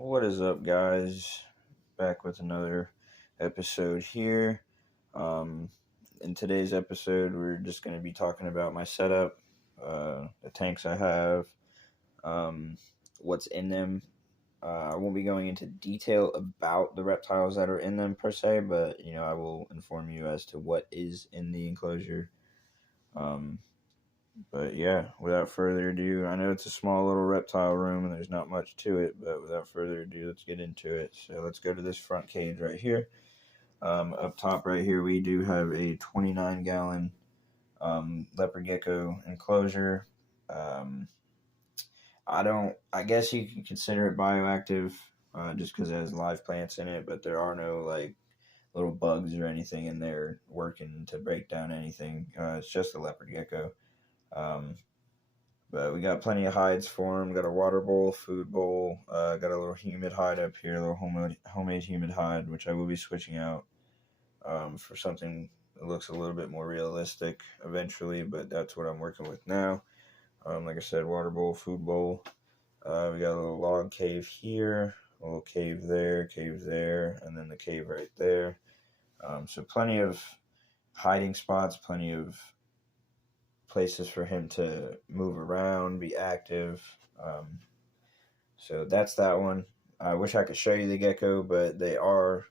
What is up, guys? Back with another episode here. Um, in today's episode, we're just going to be talking about my setup, the tanks I have, um, what's in them. I won't be going into detail about the reptiles that are in them per se, but I will inform you as to what is in the enclosure. Um, but yeah, without further ado, I know it's a small little reptile room and there's not much to it, but without further ado, let's get into it. So let's go to this front cage right here. Up top right here, we do have a 29-gallon leopard gecko enclosure. Um, I guess you can consider it bioactive just because it has live plants in it, but there are no like little bugs or anything in there working to break down anything. It's just a leopard gecko. Um, But we got plenty of hides for them. Got a water bowl, food bowl. Got a little humid hide up here, a little homemade humid hide, which I will be switching out for something that looks a little bit more realistic eventually. But that's what I'm working with now. Like I said, water bowl, food bowl. We got a little log cave here, a little cave there, and then the cave right there. So plenty of hiding spots, plenty of places for him to move around, be active. So that's that one. I wish I could show you the gecko, but they are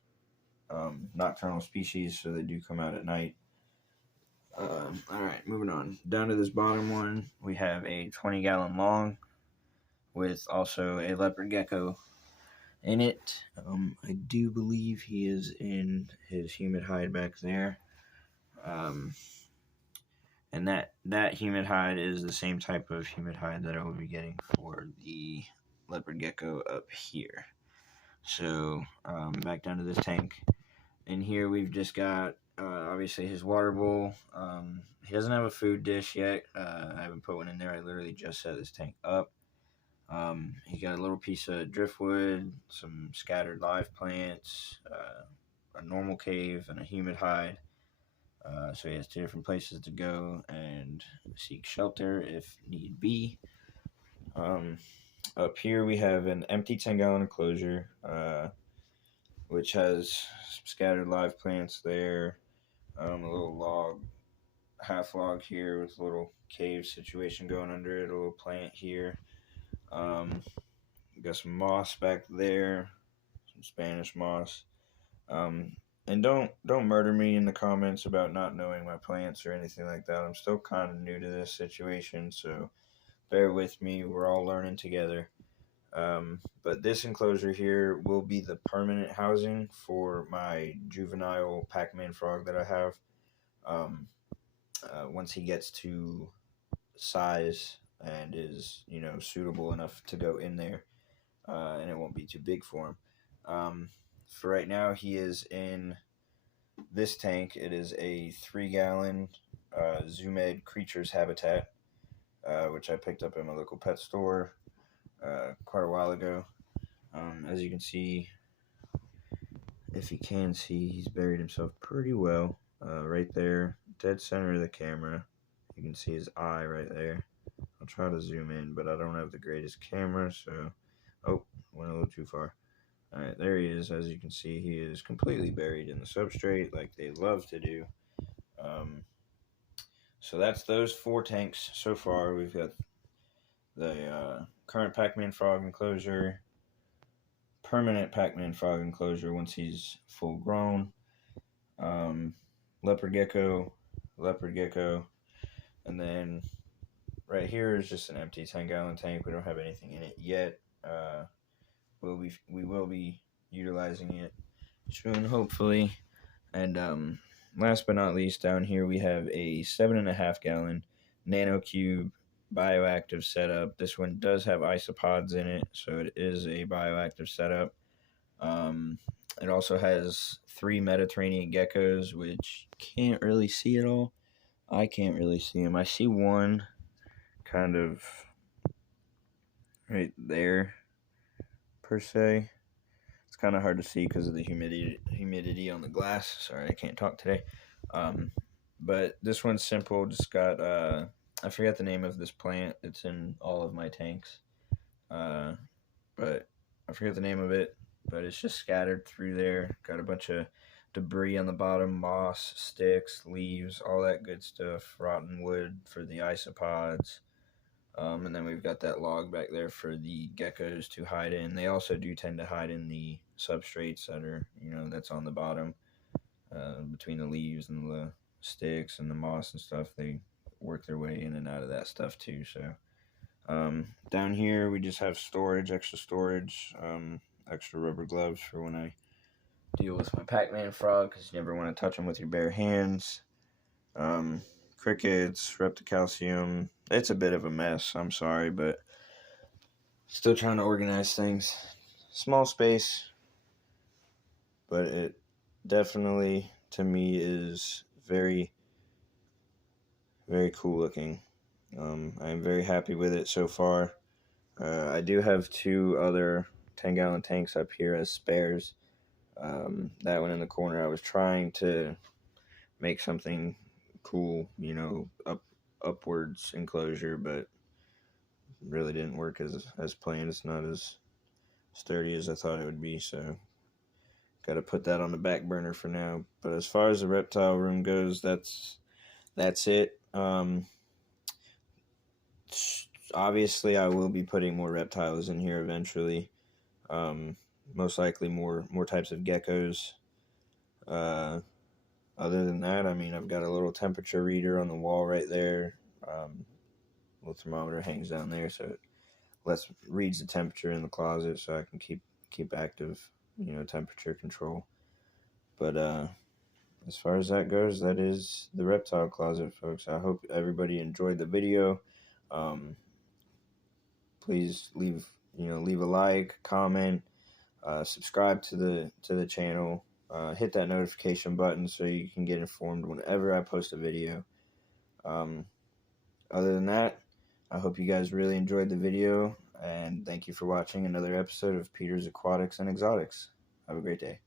nocturnal species, so they do come out at night. All right, moving on. Down to this bottom one, we have a 20-gallon long with also a leopard gecko in it. I do believe he is in his humid hide back there. And that humid hide is the same type of humid hide that I will be getting for the leopard gecko up here. So back down to this tank. In here we've just got obviously his water bowl. He doesn't have a food dish yet. I haven't put one in there. I literally just set this tank up. He got a little piece of driftwood, some scattered live plants, a normal cave, and a humid hide. So he has two different places to go and seek shelter if need be. Up here we have an empty 10-gallon enclosure, which has some scattered live plants there, a little log, half log here with a little cave situation going under it, a little plant here. Got some moss back there, some Spanish moss. And don't murder me in the comments about not knowing my plants or anything like that. I'm still kind of new to this situation, so bear with me. We're all learning together. But this enclosure here will be the permanent housing for my juvenile Pac-Man frog that I have. Once he gets to size and is suitable enough to go in there, and it won't be too big for him. For right now, he is in this tank. It is a 3-gallon Zoomed Creatures Habitat, which I picked up at my local pet store quite a while ago. As you can see, if you can see, he's buried himself pretty well right there, dead center of the camera. You can see his eye right there. I'll try to zoom in, but I don't have the greatest camera, so... Oh, went a little too far. Alright, there he is. As you can see, he is completely buried in the substrate like they love to do. So that's those 4 tanks so far. We've got the current Pac-Man frog enclosure, permanent Pac-Man frog enclosure once he's full grown, leopard gecko, and then right here is just an empty 10-gallon tank. We don't have anything in it yet. We will be utilizing it soon, hopefully. And last but not least, down here we have a 7.5-gallon nano cube bioactive setup. This one does have isopods in it, so it is a bioactive setup. It also has 3 Mediterranean geckos, which can't really see at all. I can't really see them. I see one kind of right there per se. It's kind of hard to see because of the humidity on the glass. Sorry, I can't talk today. But this one's simple. Just got I forget the name of this plant. It's in all of my tanks. But I forget the name of it, but it's just scattered through there. Got a bunch of debris on the bottom, moss, sticks, leaves, all that good stuff, rotten wood for the isopods. And then we've got that log back there for the geckos to hide in. They also do tend to hide in the substrates that are, that's on the bottom, between the leaves and the sticks and the moss and stuff. They work their way in and out of that stuff too. So down here we just have storage, extra rubber gloves for when I deal with my Pac-Man frog, because you never want to touch them with your bare hands. Crickets, repticalcium. It's a bit of a mess, I'm sorry, but still trying to organize things. Small space, but it definitely, to me, is very, very cool looking. I'm very happy with it so far. I do have 2 other 10-gallon tanks up here as spares. That one in the corner, I was trying to make something cool, upwards enclosure, but really didn't work as planned. It's not as sturdy as I thought it would be, so got to put that on the back burner for now. But as far as the reptile room goes, that's it. Obviously, I will be putting more reptiles in here eventually. Most likely more types of geckos. Other than that, I've got a little temperature reader on the wall right there. Little thermometer hangs down there, so it reads the temperature in the closet, so I can keep active, temperature control. But as far as that goes, that is the reptile closet, folks. I hope everybody enjoyed the video. Please leave a like, comment, subscribe to the channel. Hit that notification button so you can get informed whenever I post a video. Other than that, I hope you guys really enjoyed the video, and thank you for watching another episode of Peter's Aquatics and Exotics. Have a great day.